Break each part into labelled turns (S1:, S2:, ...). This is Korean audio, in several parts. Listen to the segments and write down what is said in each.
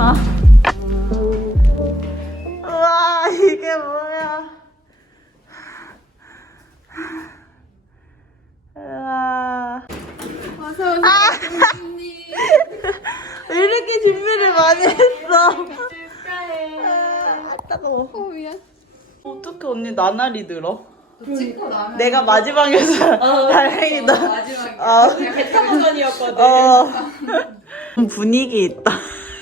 S1: 하잖아. 우와, 이게 뭐야. 우와.
S2: 어서 오세요. 아!
S1: 왜 이렇게 준비를 많이 했어? 아, 따가워.
S2: 어, 미안.
S1: 어떻게 언니 나날이 들어?
S2: 너 찍고
S1: 내가 마지막에서 어, 어, 다행이다.
S2: 마지막에
S1: 어.
S2: 그냥 베타 버전이었거든.
S1: 어. 분위기 있다.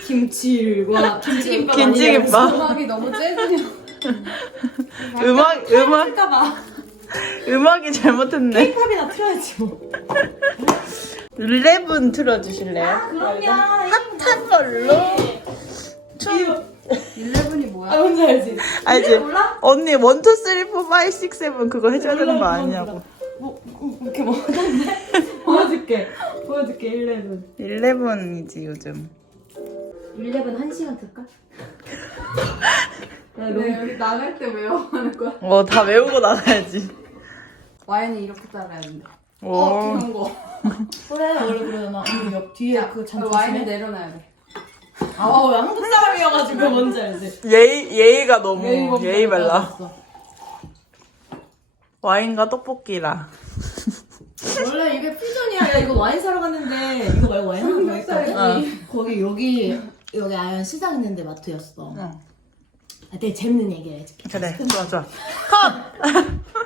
S3: 김치과 김치김밥
S1: 김치김밥.
S2: 음악이 너무 재즈냐.
S1: 음악 음악
S3: 할까봐
S1: 음악이 잘못했네.
S3: 팝이나 틀어야지 뭐.
S1: 릴레븐 틀어주실래요?
S3: 그럼요.
S1: 핫한 걸로. 춤
S2: 11이 뭐야?
S3: 아 뭔지 알지?
S1: 알지?
S3: 몰라?
S1: 언니 원, 투, 쓰리, 포, 파이, 식, 세븐 그거 해줘야 되는 거 아니냐고.
S3: 뭐 음, 이렇게 먹었는데 보여줄게. 보여줄게 11.
S1: 11이지 요즘.
S3: 11한 시간 틀까?
S2: 네, 우리 나갈 때 외워하는 거야.
S1: 어 다 외우고 나가야지.
S2: 와인은 이렇게 따라야 된다.
S1: 오.
S2: 어, 그런 거.
S3: 그래 원래 그러잖아. 우리 옆 뒤에 그 잔뜩
S2: 와인을 내려놔야 돼.
S3: 아왜 한국 사람이어가지고 뭔지 알지?
S1: 예의 예의가 너무
S3: 예의
S1: 발라.
S3: 없어.
S1: 와인과 떡볶이라.
S3: 원래 이게 퓨전이야. 야 이거 와인 사러 갔는데 이거 말고 와인 하나 더 있거든.
S1: 어.
S3: 거기 여기 여기 아연 시장 있는데 마트였어.
S1: 어.
S3: 아, 되게 재밌는 얘기를 해줄게.
S1: 그래 좋아 좋아. 컷.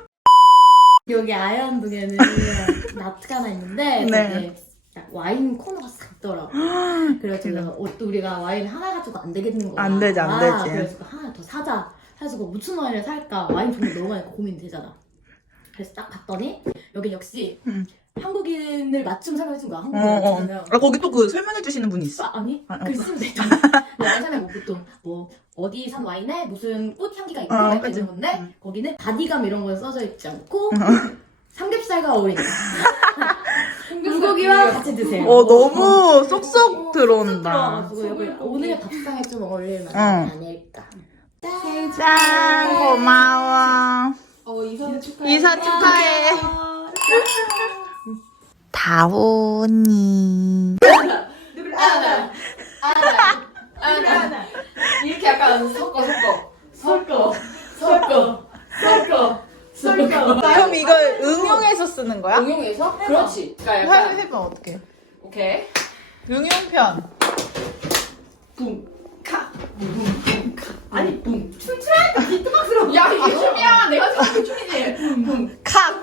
S3: 여기 아현동에는 마트가 하나 있는데
S1: 네.
S3: 되게 와인 코너가 싹 있더라고. 그래가지고 내가 어, 또 우리가 와인 하나 가지고 안 되겠는 거야.
S1: 안 되지, 안
S3: 아,
S1: 되지.
S3: 그래서 하나 더 사자. 해서 그 무슨 와인을 살까? 와인 종류 너무 많으니까 고민이 되잖아. 그래서 딱 봤더니 여기 역시
S1: 음.
S3: 한국인을 맞춤 설명해준 거야.
S1: 어,
S3: 한국인
S1: 어.
S3: 맞춤이면.
S1: 아 거기 또 그 설명해 주시는 분이 있어.
S3: 아, 아니
S1: 아, 어.
S3: 글 쓰면 되죠. 와인 사면 뭐 보통 뭐 어디 산 와인에 무슨 꽃 향기가 있고
S1: 어,
S3: 이렇게
S1: 그치.
S3: 있는 건데
S1: 음.
S3: 거기는 바디감 이런 건 써져 있지 않고 삼겹살과 어울린다. 불고기와 같이 드세요.
S1: 어 너무 쏙쏙
S3: 쏙
S1: 들어온다.
S3: 들어가지고 여기 오늘의 밥상에 좀 어울릴 만한. 게 아닐까.
S1: 짠 고마워.
S2: 어, 이사 축하해.
S1: 이사 축하해. 다온이.
S2: 이렇게 약간 섞어, 섞어.
S3: 섞어, 섞어, 섞어, 섞어.
S1: 그럼 이걸 응용해서 쓰는 거야?
S2: 응용해서? 그렇지. 그러니까
S1: 할
S2: 약간,
S1: 해봐 어떻게?
S2: 오케이.
S1: 응용편.
S2: 붕, 카, 붕, 붕, 카. 아니, 붕. 춤추라니까 비트박스로. 야, 이게 춤이야. 내가 생각한 춤이지. 붕, 붕.
S1: 칵.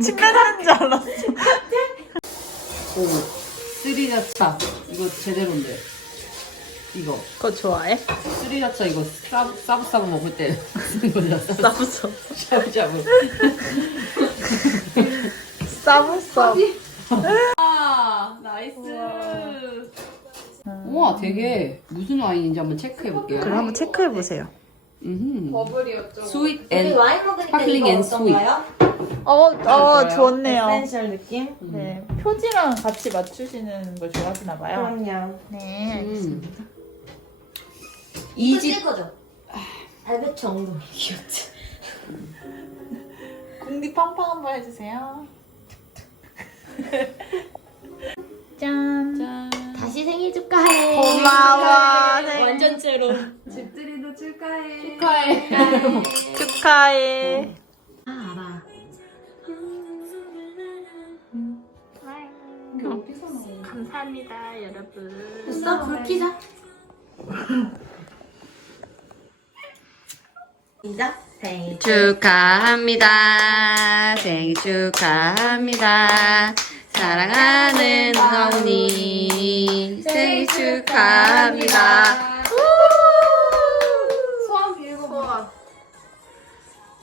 S1: 침뱉는 줄 알았어.
S2: 오, 스리라차. 이거 제대로인데. 이거.
S1: 그거 좋아해?
S2: 스리라차 이거 싸부, 싸부싸부 먹을 때 쓰는 거잖아.
S1: 싸부싸.
S2: 샤브샤브.
S1: 싸부싸.
S2: 아, 나이스. 우와, 되게 무슨 와인인지 한번 체크해 볼게요.
S1: 그럼 한번 체크해 보세요.
S2: 음.
S4: 버블이었죠.
S2: 스윗
S3: 우리
S2: 앤
S3: 와인 먹으니까
S2: 스파클링
S3: 이거
S2: 앤
S3: 어떤가요?
S1: 어, 어. 좋네요.
S3: 에센셜 느낌?
S1: 네, 표지랑 같이 맞추시는 걸 좋아하시나 봐요.
S3: 그럼요.
S1: 네.
S2: 음.
S3: 이집
S2: 이집
S3: 거죠? 알배추 엉덩이 귀엽지?
S1: 궁디 팡팡 한번 해주세요. 짠.
S2: 짠.
S3: 다시 생일 축하해.
S1: 고마워.
S3: 완전체로.
S4: 축하해.
S2: 축하해.
S1: 축하해.
S3: 아 알아.
S1: 감사합니다, 여러분.
S3: 됐어? 불 켜자. 시작. 생일
S2: 축하합니다. 생일 축하합니다. 사랑하는 언니 생일 축하합니다.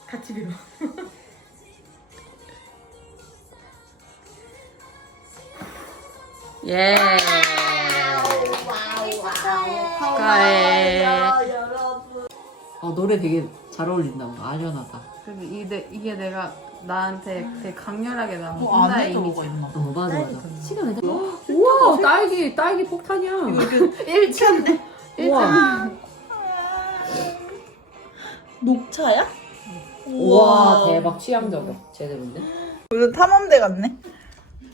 S3: 같이 빌어.
S2: 예. 축하해. 어, 노래 되게 잘 어울린다. 뭔가 아련하다.
S4: 그리고 이게, 이게 내가 나한테 되게 강렬하게 남은
S1: 어, 안에
S4: 혼나의
S1: 또
S4: 이미지.
S1: 뭐가 있나 봐.
S2: 어, 맞아, 맞아. 시간 왜 우와, 딸기, 딸기 폭탄이야.
S4: 1층.
S2: 우와.
S1: 녹차야?
S2: 우와, 대박. 취향 저격. 제대로인데?
S1: 무슨 탐험대 같네.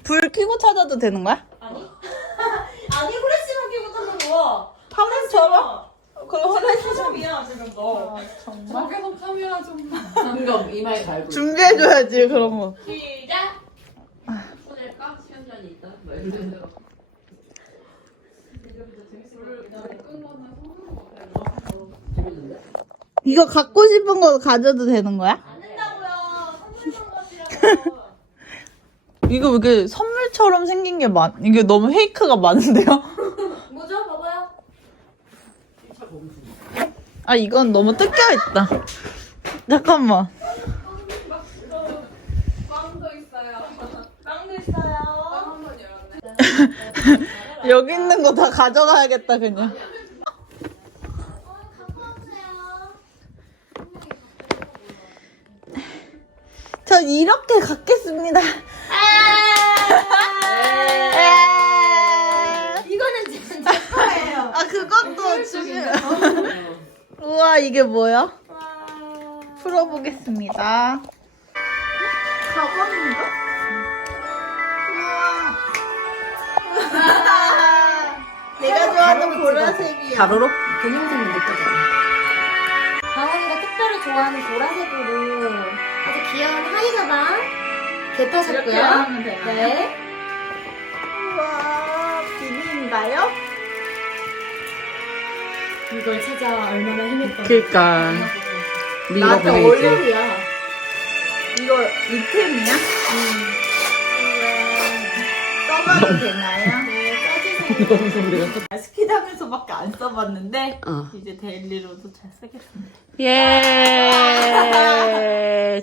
S1: 불 켜고 찾아도 되는 거야?
S3: 아니 후레쉬만 끼고 타는 거.
S1: 탐험처럼? 그럼 화장실
S3: 처음이야 지금 너.
S1: 정말?
S4: 계속 카메라 좀.
S2: 방금 이마에 달고.
S1: 준비해줘야지 그런 거.
S3: 시작.
S2: 손을까? 시간전이 있다.
S4: 불을 끈 거는 손으로
S2: 재밌는데?
S1: 이거 갖고 싶은 거 가져도 되는 거야?
S3: 안 된다고요. 선물 선 거지요.
S1: 이거 왜 이렇게 선물처럼 생긴 게 많, 이게 너무 페이크가 많은데요?
S3: 뭐죠? 봐봐요.
S1: 아, 이건 너무 뜯겨있다. 잠깐만.
S2: 빵도 있어요.
S3: 빵도 있어요.
S2: 한번 열었네.
S1: 여기 있는 거 다 가져가야겠다, 그냥.
S3: 어, 갖고 왔어요.
S1: 전 이렇게 갖겠습니다.
S3: 이거는 진짜 제 거예요.
S1: 아, 그것도 주시 우와, 이게 뭐야? 풀어보겠습니다. 가방인가? 우와. 내가 좋아하는 보라색이야.
S4: 가로로?
S3: 동영상이 느껴져요. 가원이가 특별히 좋아하는 보라색으로 아주 귀여운 하이 가방 개파셨고요.
S1: 이렇게 하면 되나요?
S3: 네.
S1: 우와, 비니인가요?
S3: 이걸 찾아 얼마나 힘들까.
S4: 그니까. 네가
S1: 나한테. 어울려. 이거 이템이야? 써봐도 되나요?
S3: 네, 써주세요.
S1: 아, 스키장에서밖에 안 써봤는데
S4: 어.
S1: 이제 데일리로도 잘 쓰겠습니다.
S4: 예.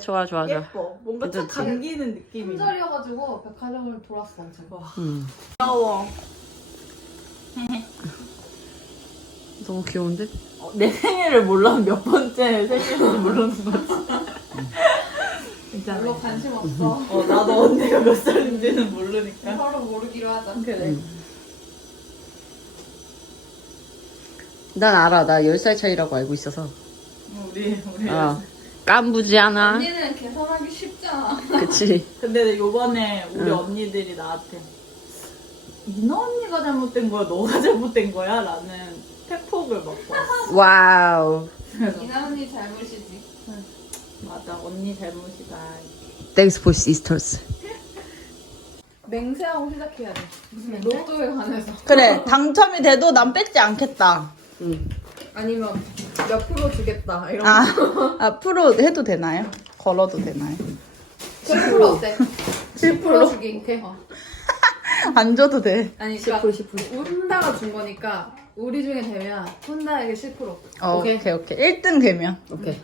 S4: 좋아, 좋아, 좋아.
S1: 예뻐. 뭔가 딱
S4: 괜찮지?
S1: 감기는 느낌이.
S2: 품절이어가지고 백화점을 돌았어. 제가.
S4: 응.
S1: 귀여워.
S4: 너무 귀여운데?
S1: 어, 내 생일을 몰라 몇 번째 생일인지 모르는 거지.
S2: 별로 관심 없어.
S1: 어, 나도 언니가 몇 살인지는 모르니까.
S2: 서로 모르기로 하자.
S1: 그래.
S4: 난 알아. 나 10살 차이라고 알고 있어서.
S1: 우리 우리.
S4: 어. 깐부지 않아.
S2: 언니는 계산하기 쉽잖아.
S4: 그치.
S1: 근데 요번에 우리
S4: 응.
S1: 언니들이 나한테 이나 언니가 잘못된 거야, 너가 잘못된 거야? 라는 팩폭을 받고 왔어.
S4: 와우.
S2: 이나 언니 잘못이지.
S1: 맞아, 언니 잘못이다.
S4: Thanks for sisters.
S2: 맹세하고 시작해야 돼. 무슨 로또에 관해서.
S1: 그래, 당첨이 돼도 난 뺏지 않겠다.
S4: 응.
S2: 아니면 몇 프로 주겠다. 이런
S1: 아, 앞으로 해도 되나요? 걸어도 되나요?
S2: 7% 어때? 7% 주기. 어.
S1: 안 줘도 돼.
S2: 아니, 그러니까 혼다가 준 거니까 우리 중에 되면 혼다에게 10%.
S1: 어, 오케이, 오케이. 오케이. 1등 되면.
S4: 오케이.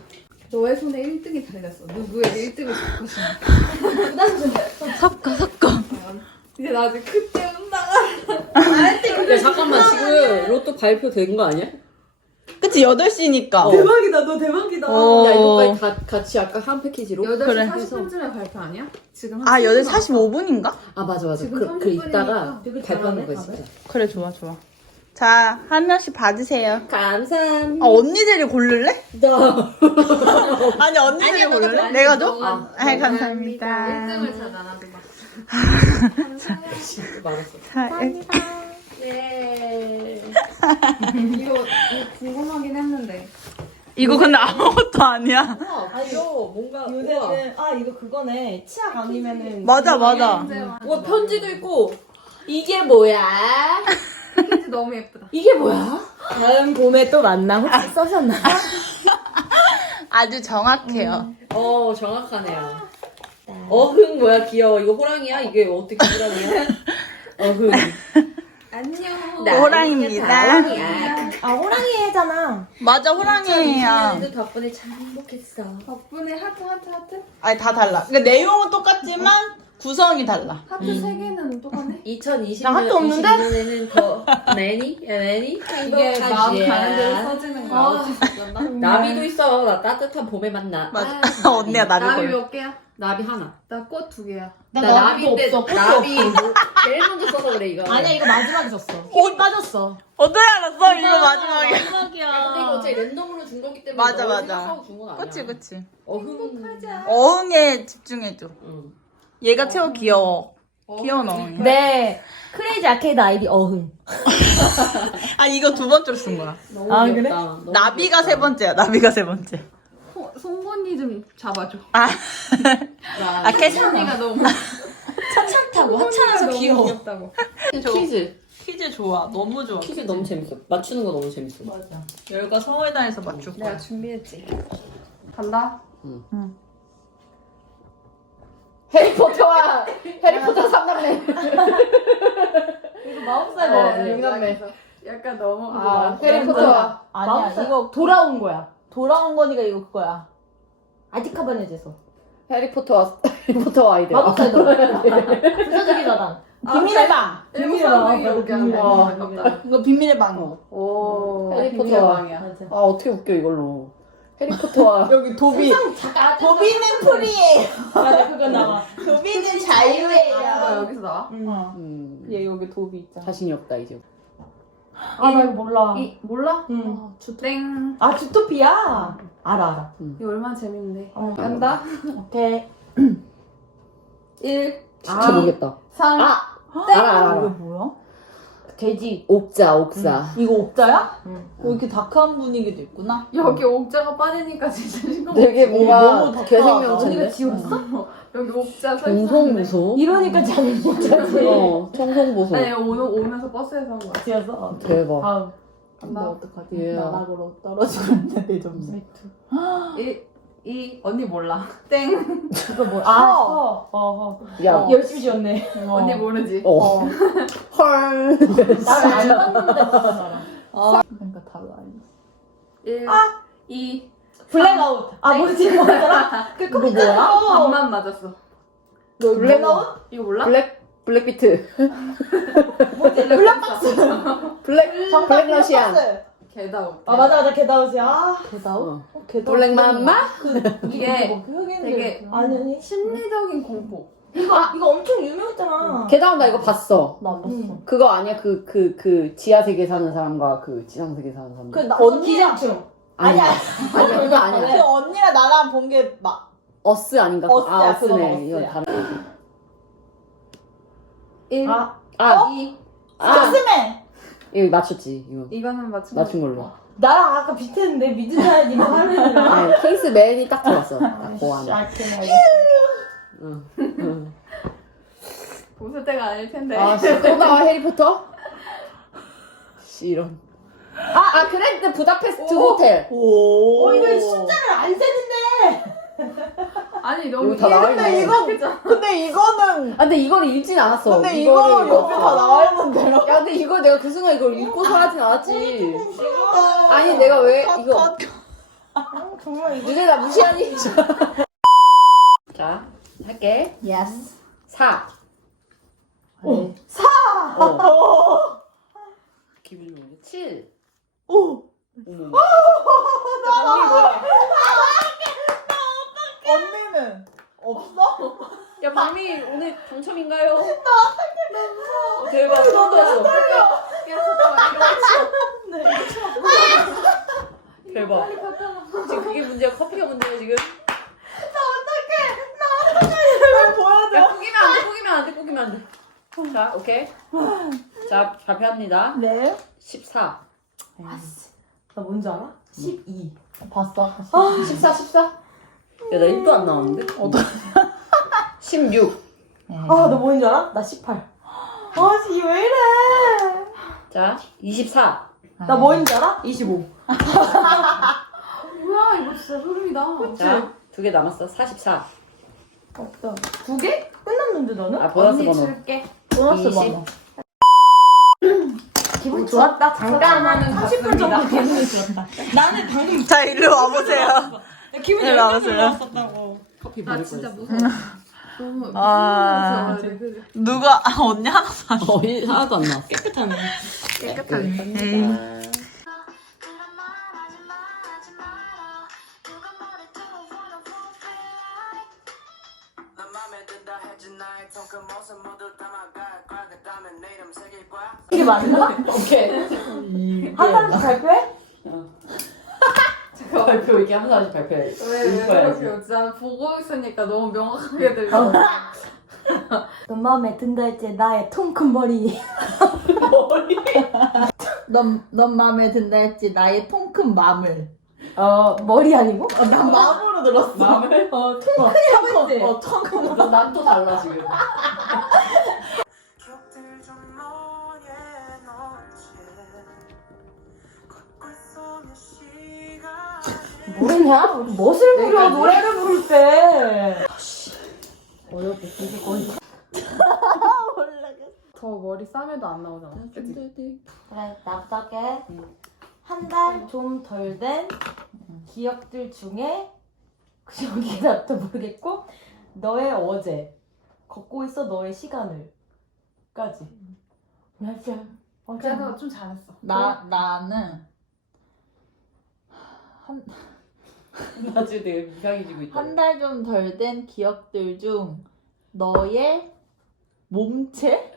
S2: 너의 손에 1등이 달렸어. 누구의 1등을 잡고 싶어.
S1: 섞어, 섞어.
S2: 근데 나 아직 그때.
S4: 야, 잠깐만. 지금 로또 발표된 거 아니야?
S1: 그치, 8시니까.
S4: 대박이다. 너 대박이다.
S1: 어.
S4: 야, 이거까지 다, 같이 아까 한 패키지로?
S2: 8시
S1: 그래.
S2: 40분쯤에 발표 아니야? 지금 한
S1: 아, 8시
S2: 10분
S1: 45분인가?
S4: 아, 맞아, 맞아.
S2: 지금
S4: 그, 그
S2: 30 분이니까
S4: 이따가
S2: 되게
S4: 발표하는 거야, 진짜.
S1: 그래, 좋아, 좋아. 자, 한 명씩 받으세요.
S4: 감사합니다.
S1: 아, 언니들이 고를래?
S4: 나.
S1: 아니, 언니들이 고를래? 내가 줘?
S2: 너가-
S1: 아, 감사합니다.
S2: 1등을 잘 나눠줘 봐.
S4: 말았어.
S1: 자,
S2: 예. 이거, 이거 궁금하긴 했는데.
S1: 이거 근데 아무것도 아니야.
S4: 아, 이거 뭔가. 우와.
S3: 아 이거 그거네. 치약 아니면은
S1: 맞아, 맞아.
S4: 우와, 편지도 있고. 이게 뭐야?
S2: 패키지 너무 예쁘다.
S4: 이게 뭐야?
S3: 다음 봄에 또 만나. 혹시 써셨나요?
S1: 아주 정확해요.
S4: 어, 정확하네요. 어흥 뭐야, 귀여워. 이거 호랑이야? 이게 어떻게 호랑이야? 어흥.
S2: 안녕.
S1: 호랑이입니다.
S4: 호랑이야.
S3: 아 호랑이 해잖아.
S1: 맞아, 호랑이에요.
S4: 도 덕분에 참 행복했어.
S2: 덕분에 하트, 하트, 하트?
S1: 아니, 다 달라. 그러니까 내용은 똑같지만 구성이 달라.
S2: 하트 세 개는 똑같네?
S4: 2020년,
S3: 나 하트 없는데?
S4: 20년에는 더 매니? 매니?
S2: 이게 마음 가는 대로 써지는 거야.
S3: 아.
S2: 어쩔 수 없나?
S4: 나비도 있어. 나 따뜻한 봄에 만나.
S1: 맞아. 언니가 나를
S2: 나비
S1: 골라.
S2: 몇 개야?
S4: 나비 하나.
S2: 나 꽃 두 개야.
S3: 나,
S4: 나
S3: 나비도
S4: 나비 때
S3: 없어. 꽃도
S4: 나비
S3: 없어.
S4: 뭐 제일 먼저 써서 그래 이거.
S3: 아니야 이거 마지막에 줬어. 힘 빠졌어.
S1: 어떻게 알았어? 이거 마지막에.
S3: 마지막이야.
S4: 근데 이거 어차피 랜덤으로 준 거기 때문에
S1: 맞아, 맞아.
S4: 생각하고 준 건 아니야.
S1: 그치, 그치.
S4: 어흥.
S1: 어흥에 집중해줘.
S4: 응.
S1: 얘가 최고 귀여워. 귀여운 어흥이.
S3: 네. 크레이지 아케이드 아이디 어흥.
S1: 아, 이거 두 번째로 쓴 거야.
S4: 너무
S3: 아,
S4: 귀엽다.
S3: 그래?
S4: 너무
S1: 나비가
S4: 귀엽다.
S1: 세 번째야, 나비가 세 번째.
S2: 송- 송곳니 좀 잡아줘.
S1: 아, 나아 캐시
S2: 언니가 너무
S3: 하찮다고 하찮아서 귀여워.
S2: 귀엽다고.
S4: 퀴즈.
S1: 퀴즈 좋아. 너무 좋아.
S4: 퀴즈 너무 재밌어. 맞추는 거 너무 재밌어.
S1: 맞아. 열과 성을 다해서 맞출 거야.
S2: 내가 준비했지. 간다.
S4: 해리포터와 해리포터 삼남매.
S3: 이거 마법사에
S2: 네,
S3: 나왔어.
S2: 용남매. 약간 너무
S3: 아,
S2: 아
S4: 해리포터와
S1: 아니야
S3: 마법사
S1: 이거
S3: 돌아온 거야.
S1: 돌아온 거니까 이거 그거야.
S3: 아디카바네즈에서.
S4: 해리포터와 해리포터와 아이들.
S3: 마법사에 넣어야 돼. 부서지기 전환.
S1: 비밀의 방.
S2: 일곱
S3: 비밀의 방.
S2: 돼.
S3: 어,
S2: 아깝다.
S1: 이거 비밀의 방.
S2: 오.
S4: 해리포터.
S2: 비밀의 방이야.
S3: 맞아.
S4: 아 어떻게 웃겨 이걸로. 해리포터와
S1: 여기 도비. 도비는 풀이에요.
S3: 맞아 그거 나와.
S1: 도비는
S2: 아,
S1: 자유예요.
S2: 여기서 나와?
S1: 어.
S4: 음,
S1: 얘 여기 도비 있잖아.
S4: 자신이 없다 이제.
S3: 아 나 이거 몰라.
S2: 이 몰라?
S3: 응.
S2: 땡.
S3: 아 주토피아. 알아 알아.
S2: 이거 얼마나 재밌는데.
S3: 어.
S2: 간다.
S3: 오케이.
S2: 1,
S4: 진짜
S3: 아.
S4: 모르겠다.
S2: 3.
S4: 아 알아 알아.
S1: 이거. 뭐야?
S3: 돼지.
S4: 옥자 옥사.
S1: 이거 옥자야?
S3: 응.
S1: 어, 이렇게 다크한 분위기도 있구나.
S2: 여기 옥자가 빠지니까 진짜 신경
S4: 되게
S1: 너무
S4: 뭔가
S1: 답답하다.
S4: 괴생명체인데.
S3: 언니가 지웠어?
S2: 여기 옥자.
S4: 정성무소.
S3: 이러니까 잠을 못 자지.
S4: 어 청송보소.
S2: 아니 오늘 오면서 버스에서 한 거야.
S3: 지웠어.
S4: 대박.
S3: 다음.
S1: 나
S2: 나
S1: 어떡하지?
S4: 예.
S1: 나락으로 떨어지고 있는데 내 점수.
S2: 1, 2 언니 몰라. 땡.
S3: 이거 뭐? 아, 어. 어.
S4: 야.
S3: 어. 열심히 지웠네.
S2: 언니 모르지.
S4: 어. 헐.
S3: 나안 봤는데
S1: 아, 그러니까 알겠어.
S2: 1, 2
S3: 블랙아웃. 아 뭐지 뭐더라? 그 컴퓨터 뭐야?
S2: 반만 맞았어.
S3: 블랙아웃?
S2: 이거 몰라?
S4: 블랙 블랙비트.
S3: 뭐지? 블랙박스.
S4: 블랙 블랙 러시안.
S2: 개다웃.
S3: 아 맞아 맞아 개다웃이야. 아,
S1: 개다운?
S4: 어.
S1: 개다운.
S4: 블랙 맘마?
S2: 이게
S1: 흑인들.
S2: 되게
S3: 아니 아니
S2: 심리적인 공포.
S3: 이거 이거 엄청 유명했잖아.
S4: 게다운 나 이거 봤어.
S1: 나 안 봤어.
S3: 응.
S4: 그거 아니야? 그 그 그 지하 세계 사는 사람과 그 지상 세계 사는 사람.
S1: 그 나,
S3: 언니랑 중.
S4: 아니야. 아니야 그거
S1: 그
S4: 아니야.
S1: 언니랑 나랑 본 게 막.
S4: 어스 아닌가?
S1: 어스야,
S4: 아
S1: 그건
S4: 어스네. 이건
S1: 어스야.
S4: 다른.
S2: 1,
S3: 아
S4: 아, 2아
S1: 스맨.
S4: 이거 맞췄지. 이거
S2: 이거는 맞춘
S4: 맞춘 걸로.
S3: 나랑 아까 비슷했는데 미드나잇 이거 하면이랑.
S4: 아, 케이스 맨이 딱 들어왔어. 딱 고안.
S3: 아 그래 알겠어.
S4: 응. 응.
S2: 웃을 때가 아닐 텐데.
S4: 아, 진짜 또 나와 해리포터? 씨 이런. 아, 아 그랜드 부다페스트 호텔.
S1: 오.
S3: 어 이거 숫자를 안 세는데.
S2: 아니 너무
S4: 이거 다 나와
S1: 근데
S4: 있네.
S1: 이거 근데 이거는
S4: 아, 근데 이거를 읽진 않았어.
S1: 근데 이거
S4: 이거를 읽었어.
S1: 다 나와 있는데요.
S4: 야, 근데 이거 내가 그 순간 이걸 읽고서 하진 않았지.
S1: 아,
S4: 아니, 내가 왜
S1: 컷,
S4: 이거-
S1: 컷.
S3: 정말 이거.
S4: 니네 나 무시하니? 자, 할게.
S1: 예스.
S4: 4.
S3: 오.
S4: 어. 기분이 좋은데? 7.
S1: 오.
S4: 어머.
S1: 언니 뭐야? 언니 는 없어?
S4: 야, 밤이 오늘 당첨인가요? 나 어떡해, 대박, 처음 봤어. 대박. 지금 그게 문제야, 커피가 문제야, 지금.
S1: 왜 보여줘?
S4: 야, 꾸기면 안 돼, 꾸기면 안 돼, 꾸기면 안 돼. 자, 오케이. 자, 발표합니다.
S1: 네.
S4: 14.
S3: 아씨. 나 뭔지 알아? 12.
S1: 봤어.
S3: 아14 14.
S4: 야, 나 1도 안 나왔는데? 16.
S3: 아너 뭔지 알아? 나 18. 아 씨 왜 이래?
S4: 자, 24.
S3: 나 뭔지 알아? 25.
S2: 뭐야 이거 진짜 소름이다.
S4: 자, 두 개 남았어. 44.
S3: 없다. 두 개? 끝났는데 너는?
S4: 아, 보너스
S2: 언니
S4: 번호.
S2: 줄게.
S3: 보너스
S4: 20.
S3: 번호. 기분 좋았다. 잠깐 한 30분 정도 기분이 좋았다. 나는 방금
S1: 자, 일로 와보세요.
S3: 기분이
S1: 와보세요.
S3: 올랐었다고.
S4: 커피
S2: 나 진짜. 무서워. 너무
S1: 아? 누가, 아, 언니 하나도 안
S4: 어, 일- 하나도 안 나왔어.
S3: 깨끗하네.
S2: 깨끗하네.
S5: 새길 거야
S3: 이게 맞나?
S4: 오케이.
S3: 한 사람씩 발표해?
S4: 발표 이렇게 한 사람씩 발표해.
S2: 왜, 왜
S4: 읽어야지.
S2: 그렇게 웃지? 난 보고 있으니까 너무 명확하게 들려.
S3: 너 마음에 든다 했지 나의 통큰 머리.
S1: 넌, 넌 마음에 든다 했지. 나의 통큰 맘을.
S3: 어 머리 아니고?
S1: 어, 난 마음으로 들었어.
S4: 마음을?
S3: 어 통큰이라고 했지.
S1: 어, 통 큰. 맘.
S4: 난또 달라, 지금.
S3: 모르냐? 우리 멋을 부려 노래를 부를 때. 어렵게 이게 거의.
S2: 더 머리 싸매도 안 나오잖아. 그치?
S3: 그래 나부터 할게. 한 달 좀 덜 된 기억들 중에 여기 나도 모르겠고 너의 어제 걷고 있어 너의 시간을까지. 맞아. 어제
S2: 그래도 좀 잘했어.
S1: 나 나는
S4: 나 지금 되게 이상해지고 있다.
S1: 한 달 좀 덜 된 기억들 중 너의 몸체?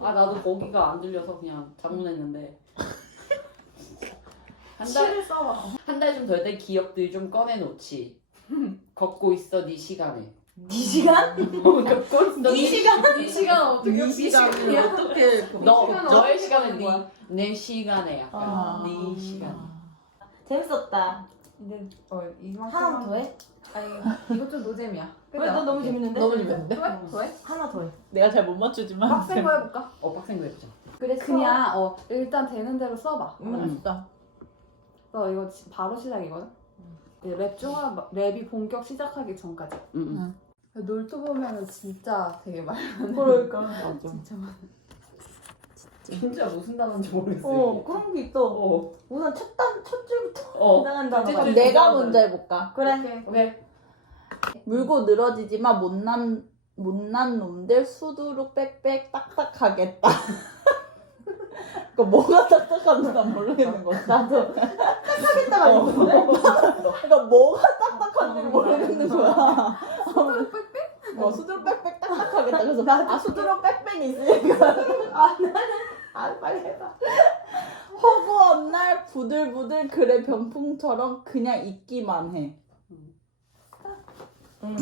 S4: 아 나도 거기가 안 들려서 그냥 장문했는데 한달
S2: 써봐.
S4: 한 달 좀 덜 된 기억들 좀 꺼내놓지. 걷고 있어 네 시간에.
S3: 네 시간?
S4: 네 시간.
S2: 이 시간 어떻게
S1: 네 시간이 어떻게
S4: 너 너의 시간은? 네, 내 시간에 약간
S3: 아.
S4: 네 시간.
S3: 재밌었다.
S2: 이제 어 이만큼
S3: 하나 더 해?
S2: 아니 이거 좀 노잼이야.
S3: 왜? 나 너무 재밌는데?
S1: 너무 재밌는데?
S2: 또 해? 또 해?
S3: 하나 더 해.
S1: 내가 잘 못 맞추지만
S2: 빡센 거 해볼까?
S4: 어 빡센 거 해보자.
S3: 그래
S2: 그냥 어 일단 되는 대로 써봐.
S1: 음, 맛있다.
S2: 너 이거 지- 바로 시작이거든. 이제 랩 중에 랩이 본격 시작하기 전까지.
S4: 응.
S2: 놀토 보면은 진짜 되게 말
S3: 그러니까.
S1: 맞아.
S2: 진짜 많아.
S4: 진짜 무슨 단어인지 모르겠어.
S3: 어 그런 게 있어.
S4: 어.
S3: 우선 첫 단, 첫 줄부터
S4: 어.
S3: 나간다.
S4: 첫
S1: 그럼
S4: 줄-
S1: 내가 먼저 해볼까?
S3: 그래.
S2: 오케이.
S1: 물고 늘어지지만 못난 못난 놈들 수두룩 빽빽 딱딱하겠다. 그 뭐가 딱딱한지 난 모르겠는 거야.
S3: 나도 딱딱하겠다가 있는데.
S1: 그러니까 뭐가 딱딱한지 모르겠는 거야. 수두룩 빽빽? 어, 수두룩 빽빽 딱딱하겠다. 그래서 아 수두룩 빽빽이 있으니까. 아 나는 아 빨리 해봐. 허구한 날 부들부들 그래 병풍처럼 그냥 있기만 해.
S3: 응.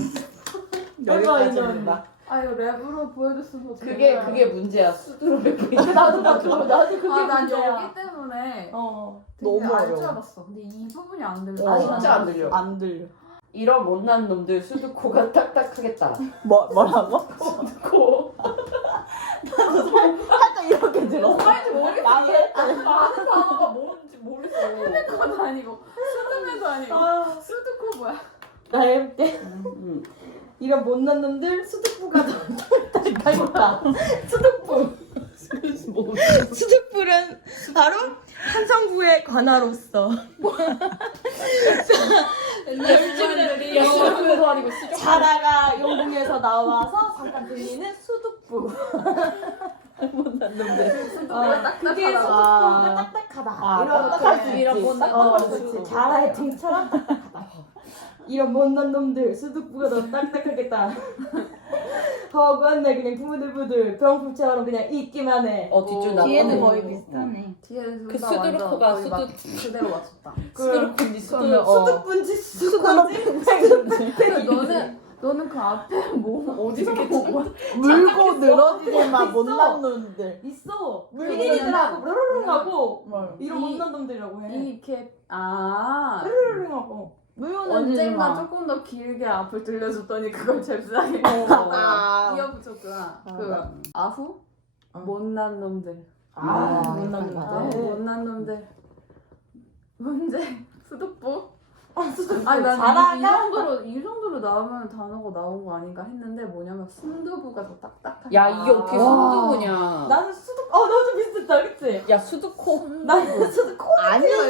S1: 여기까지입니다.
S2: 아 이거 랩으로 보여줬으면 좋겠다.
S4: 그게 그게 문제야. 수두룩
S3: 나도 나도 나도 그게
S2: 아 난
S3: 문제야.
S2: 여기 때문에
S3: 어.
S2: 되게
S1: 너무
S2: 알줄
S1: 어려워.
S2: 알았어. 근데 이 부분이 안 들려.
S1: 어,
S4: 진짜 안 들려.
S1: 안 들려.
S4: 이런 못난 놈들 수두코가 딱딱하겠다.
S1: 뭐 뭐라고?
S4: 코.
S1: 살짝 이렇게 들었어.
S2: 뭔지 모르겠어.
S1: 나도
S4: 많은 단어가 뭔지 모르겠어.
S2: 수도도 아니고 수두매도 아니고 수두코 뭐야?
S3: 나 해볼게.
S4: 응.
S3: 이런 못난 놈들 수도부가 덜덜하겠다. 수도부. 수도불은 바로 한성부의 관아로서
S4: 열심히 수두코도 아니고 수저.
S3: 자라가 용궁에서 나와서 잠깐 들리는 수도부.
S1: 못난 놈들.
S2: 딱딱하다.
S3: 그게 수도부가 딱딱하다.
S1: 아,
S3: 이런
S1: 딱딱할. 수 이런 못난
S3: 어,
S1: 놈들.
S3: 그렇지. 자라의 등처럼 딱딱하다. 이런 못난 놈들 수도부가 더 딱딱하겠다. 허구한 날 그냥 부들부들 병풍처럼 그냥 있기만 해.
S4: 어 뒷줄 나.
S1: 뒤에는
S4: 어.
S1: 거의 비슷하네.
S2: 뒤에는
S4: 그
S2: 거의 막 그대로 맞췄다.
S1: 수두룩군지 수두룩. 어.
S3: 수도분지 수도분지
S2: 너는 너는 그 앞에 뭐 어디서 본 거야?
S1: 물고 늘어지지만
S3: 있어.
S1: 못난 놈들.
S3: 있어.
S2: 그
S3: 물기니들하고 르르릉 하고
S1: 뭐.
S3: 이런
S2: 이-
S3: 못난 놈들이라고 해.
S2: 이렇게 아
S3: 르르릉 하고.
S2: 언젠가 조금 더 길게 앞을 들려줬더니 그걸 잽싸게
S1: 아.
S2: 이어붙였구나.
S3: 아.
S2: 그 아후
S3: 어.
S2: 못난 놈들.
S3: 아,
S1: 아,
S3: 못난
S2: 아,
S3: 놈들.
S2: 못난 놈들. 문제 수도보.
S3: 아, 수도부.
S2: 아니 난이 정도로 이 정도로 나오면 단어가 나온 거 아닌가 했는데 뭐냐면 순두부가 더 딱딱한.
S4: 야 이게 어떻게
S3: 와.
S4: 순두부냐?
S3: 나는 수도 어 너도 비슷했다 그치?
S4: 야 수두코.
S3: 나는 수도 코
S1: 아니야.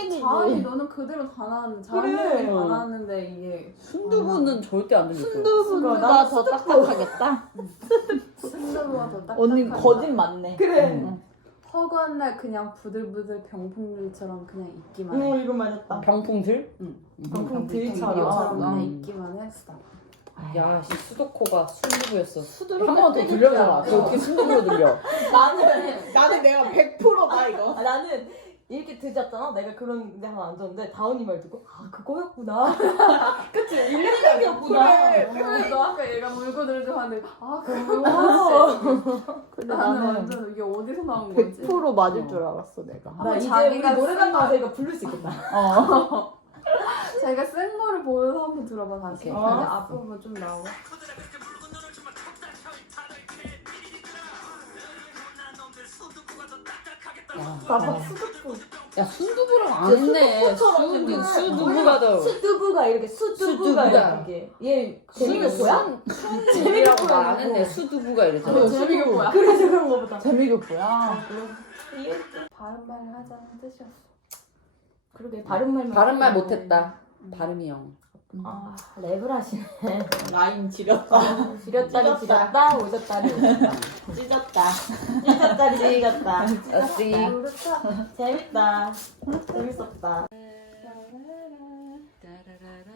S3: 그리고
S1: 빽빽이지.
S2: 자은이 너는 그대로 다 나왔는데 자은이
S3: 그래.
S2: 다 나왔는데 이게
S4: 순두부는 절대 안 들렸어.
S1: 순두부가 더 딱딱하겠다.
S2: 순두부가 더 딱딱한.
S1: 언니 거짓 맞네.
S3: 그래.
S2: 허구한 날 그냥 부들부들 병풍들처럼 그냥 있기만
S3: 응
S2: 해.
S3: 이거 맞았다.
S4: 병풍들?
S3: 병풍 들처럼.
S2: 그냥
S3: 음.
S2: 있기만 했어.
S4: 야, 씨, 수도코가 순두부였어.
S1: 수두룩
S4: 한 번 더. 들려줘라. 그 어떻게 순두부로 들려?
S3: 나는
S1: 나는 내가 100%다 이거.
S3: 아, 나는 이렇게 늦었잖아. 내가 그런 데 하나 앉았는데 다운이 말 듣고 아 그거였구나. 그치 일렉이었구나.
S2: 그래 너 아까 얘가 물고 들죠 하는데 아 그거
S1: 근데
S2: 나는
S1: 나는
S2: 완전 이게 어디서 나온 거지?
S1: 100% 맞을 줄 알았어 내가.
S3: 나 이제
S2: 자기가
S3: 노래방
S2: 쓴
S3: 가서 이거 부를 수 있겠다.
S1: 어.
S2: 자기가 쓴 거를 보여서 한번 들어봐 다시.
S4: 오케이.
S2: 근데 앞부분 좀 나오고.
S3: 봐봐 수두부.
S4: 야 순두부랑 안 했네. 순두 수두부가 더.
S3: 수두부가 이렇게 수두부가
S4: 수두부가.
S3: 이렇게. 얘 재미교포야?
S4: 재미라고 말안 했네. 수두부가 이랬잖아.
S2: 재미가
S3: 그래서 그런 거 보다.
S1: 재미교포야.
S3: 바른 말을 하자는 뜻이었어. 그러게 바른말만.
S4: 발음말 못했다. 발음이 영.
S3: 아 랩을 하시네.
S1: 라인 지렸다.
S3: 지렸다리 지렸다 오졌다리 오졌다.
S1: 찢었다.
S3: 찢었다리 찢었다.
S4: 아씨.
S3: 재밌다. 재밌었다.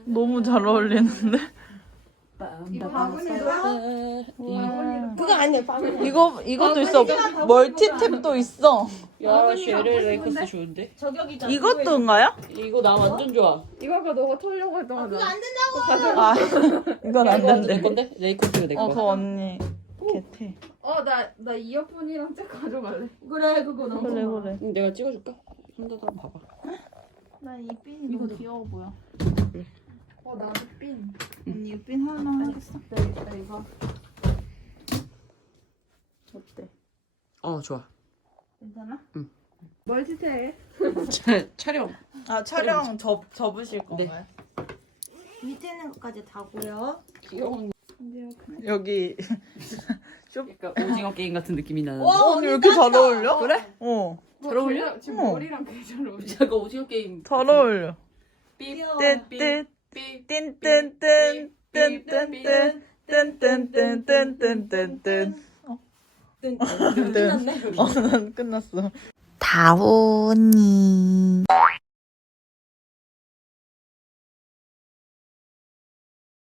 S1: 너무 잘 어울리는데?
S3: 그거 아니야.
S1: 이거 이것도 있어. 멀티탭도 있어.
S4: 야 쉐를 레이커스 좋은데?
S3: 저격이잖아.
S1: 이것도인가요?
S4: 이거 나 완전 좋아.
S2: 이거 아까 너가 털려고 했던 거잖아.
S1: 아 이건 안
S4: 내
S1: 된대.
S4: 건데? 레이커스가 내
S1: 어,
S4: 거.
S1: 그 언니 개태.
S2: 어, 나, 나 이어폰이랑 책 가져갈래.
S3: 그래 그거 너무
S1: 그래. 그래.
S4: 응, 내가 찍어줄까? 한번 봐봐.
S1: 난이 핀이 너무 귀여워 보여.
S2: 어, 나도 핀.
S1: 언니 이핀 하나 하겠어.
S2: 나, 나 이거.
S1: 어때?
S4: 어 좋아.
S1: 괜찮아?
S2: 멀티탭.
S4: 촬영.
S1: 아 촬영 접 접으실 건가요?
S3: 밑에 있는 것까지 다고요.
S4: 귀여운.
S1: 여기
S4: 약간 오징어 게임 같은 느낌이 나는.
S1: 와 언니 왜 이렇게 잘 어울려? 그래? 어.
S4: 잘 어울려?
S2: 지금
S1: 어.
S2: 머리랑 되게 잘 어울려.
S4: 약간 오징어 게임.
S1: 잘 어울려.
S2: 귀여워.
S1: 뚠뚠
S4: 삐.
S1: 뚠뚠뚠 뚠뚠뚠 뚠뚠뚠뚠뚠뚠뚠
S3: 끝났네.
S1: 어, 난 끝났어. 다오니.